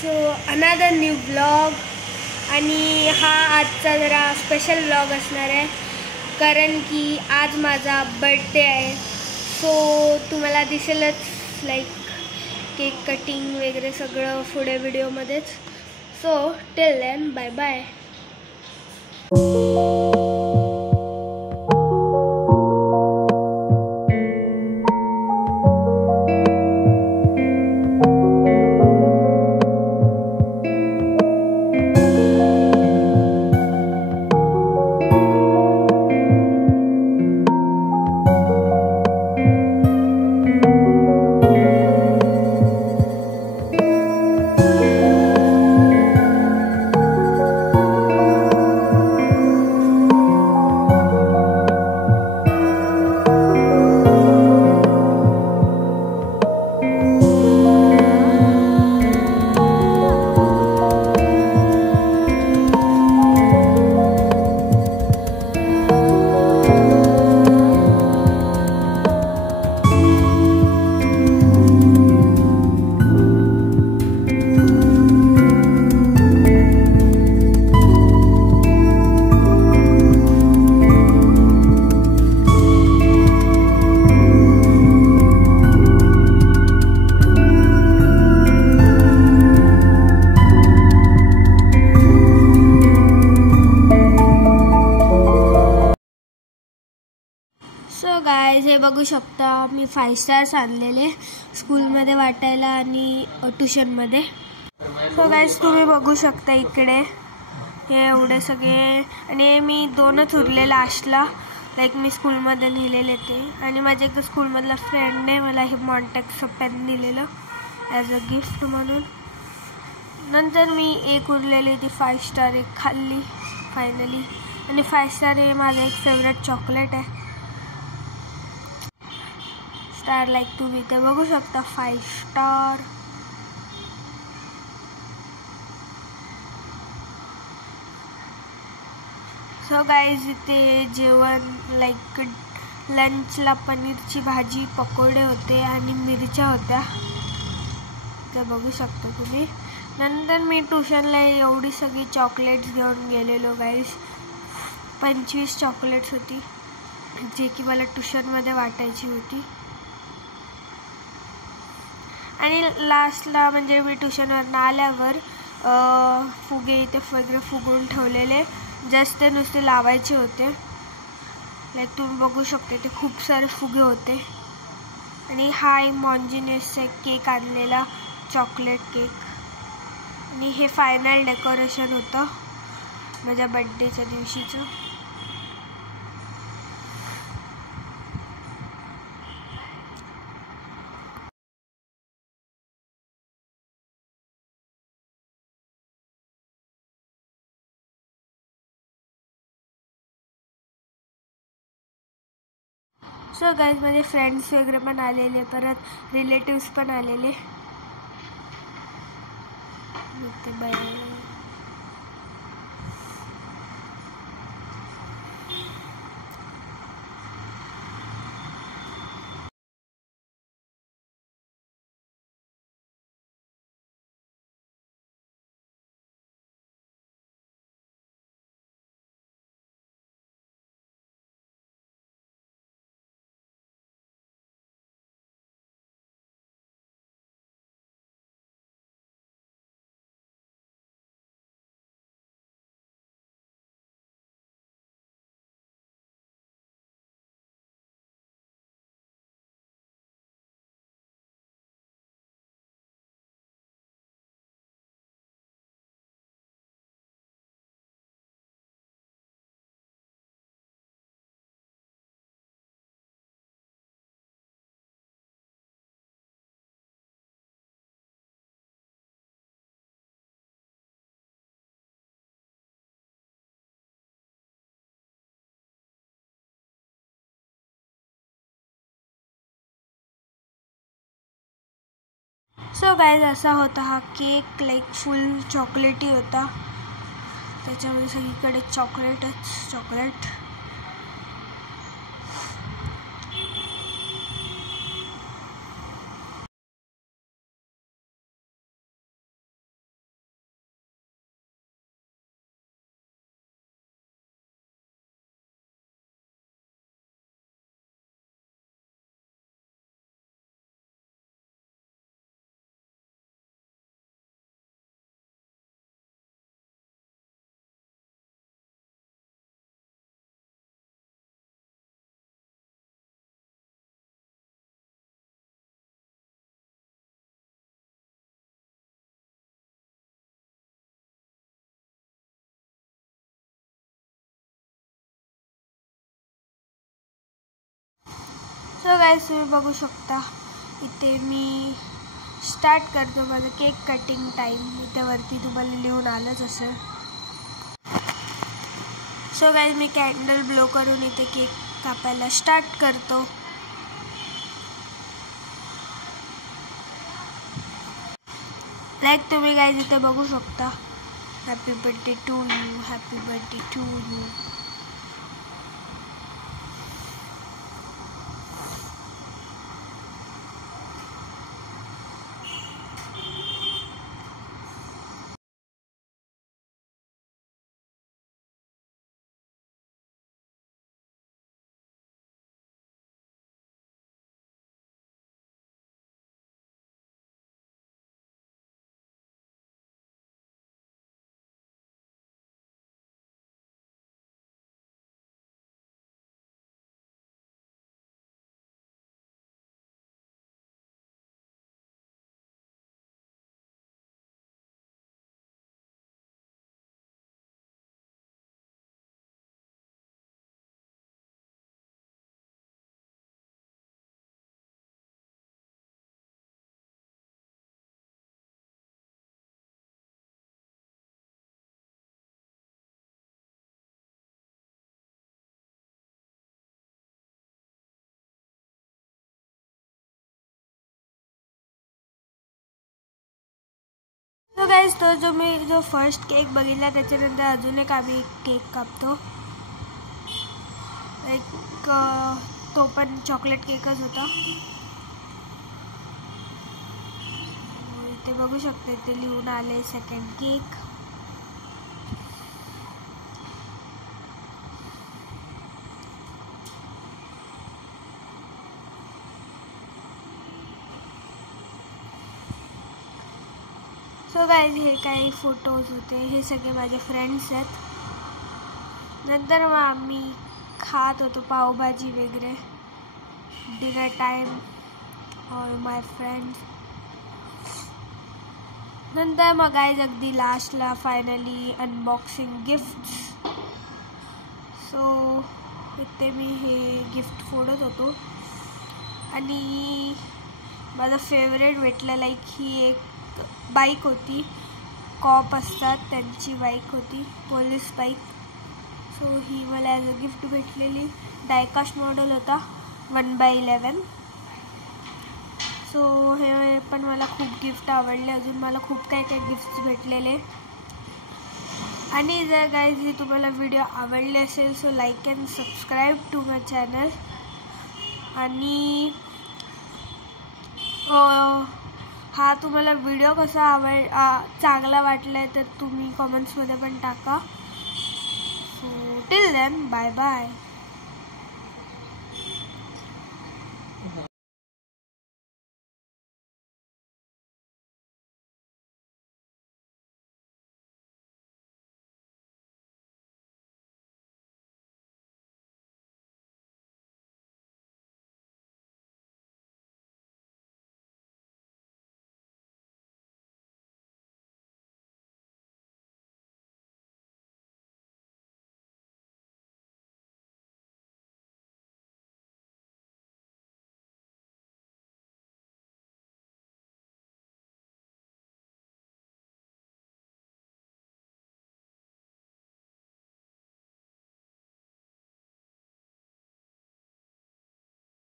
So another new blog आणि हा आजचा जरा स्पेशल ब्लॉग असणार आहे कारण की आज माझा बर्थडे आहे. सो तुम्हाला दिसेलच लाईक केक कटिंग वगैरे सगळं पुढे व्हिडिओमध्येच. So till then bye bye. So guys हे बघू शकता मी 5 स्टार्स आणलेले स्कूलमध्ये वाटायला आणि ट्यूशनमध्ये. सो गाइज तुम्ही बघू शकता इकडे हे एवढे सगळे आणि मी 2च उरले लास्टला लाईक मी स्कूलमध्ये नेलेले ते. आणि माझ्या एका स्कूलमधला फ्रेंडने मला हे मॉन्टेक्सचं पेन दिलेलं ॲज अ गिफ्ट म्हणून. नंतर मी एक उरलेली ती 5 स्टार एक खाल्ली फायनली. आणि 5 स्टार हे माझं एक फेवरेट चॉकलेट आहे. स्टार लाईक तुम्ही इथे बघू शकता 5 स्टार. सो गाइज इथे जेवण लाईक लंचला पनीरची भाजी पकोडे होते आणि मिरच्या होत्या ते बघू शकता तुम्ही. नंतर मी ट्यूशनला एवढी सगळी चॉकलेट्स घेऊन गेलेलो गाइज. 25 चॉकलेट्स होती जे की मला ट्यूशनमध्ये वाटायची होती. आणि लास्टला म्हणजे मी ट्यूशनवरून आल्यावर फुगे इथे वगैरे फुगवून ठेवलेले जस्ट ते नुसते लावायचे होते. लाईक तुम्ही बघू शकता ते खूप सारे फुगे होते. आणि हा एक मॉन्जिनियसचा केक आणलेला चॉकलेट केक. आणि हे फायनल डेकोरेशन होतं माझ्या बड्डेच्या दिवशीचं. सो गाइज माझे फ्रेंड्स वगैरे पण आलेले परत रिलेटिव्स पण आलेले. बाय. सो गाइज असा होता हा केक लाईक फुल चॉकलेटी होता. त्याच्यामध्ये सगळीकडे चॉकलेट. सो गाईज तुम्ही बघू शकता इथे मी स्टार्ट करतो माझं केक कटिंग टाईम. इथे वरती तुम्हाला लिहून आलंच असेल. सो गाईज मी कॅन्डल ब्लो करून इथे केक कापायला स्टार्ट करतो. लाईक तुम्ही गाईज इथे बघू शकता happy birthday to you, happy birthday to you. So guys तो जो फर्स्ट केक बघितला त्याच्यानंतर अजून एक आम्ही केक कापतो. एक तो पण चॉकलेट केकच होता. इथे बघू शकते ते लिहून आले सेकंड केक. सो गाईज हे काही फोटोज होते, हे सगळे माझे फ्रेंड्स आहेत. नंतर मग आम्ही खात होतो पावभाजी वगैरे डिनर टाइम ऑल माय फ्रेंड्स. नंतर मग गाईज अगदी लास्टला फायनली अनबॉक्सिंग गिफ्ट्स. सो इथे मी हे गिफ्ट फोडत होतो आणि माझं फेवरेट भेटलं लाईक ही एक बाईक होती. कॉप असतात त्यांची बाईक होती, पोलीस बाईक. सो ही मला ॲज अ गिफ्ट भेटलेली. डायकास्ट मॉडेल होता 1/11. सो हे पण मला खूप गिफ्ट आवडले. अजून मला खूप काही गिफ्ट्स भेटलेले. आणि जर गाईज हे तुम्हाला व्हिडिओ आवडले असेल so like and subscribe to my channel. आणि हा तुम्हाला व्हिडिओ कसा चांगला वाटलाय तर तुम्ही कमेंट्समध्ये पण टाका. So till then bye bye.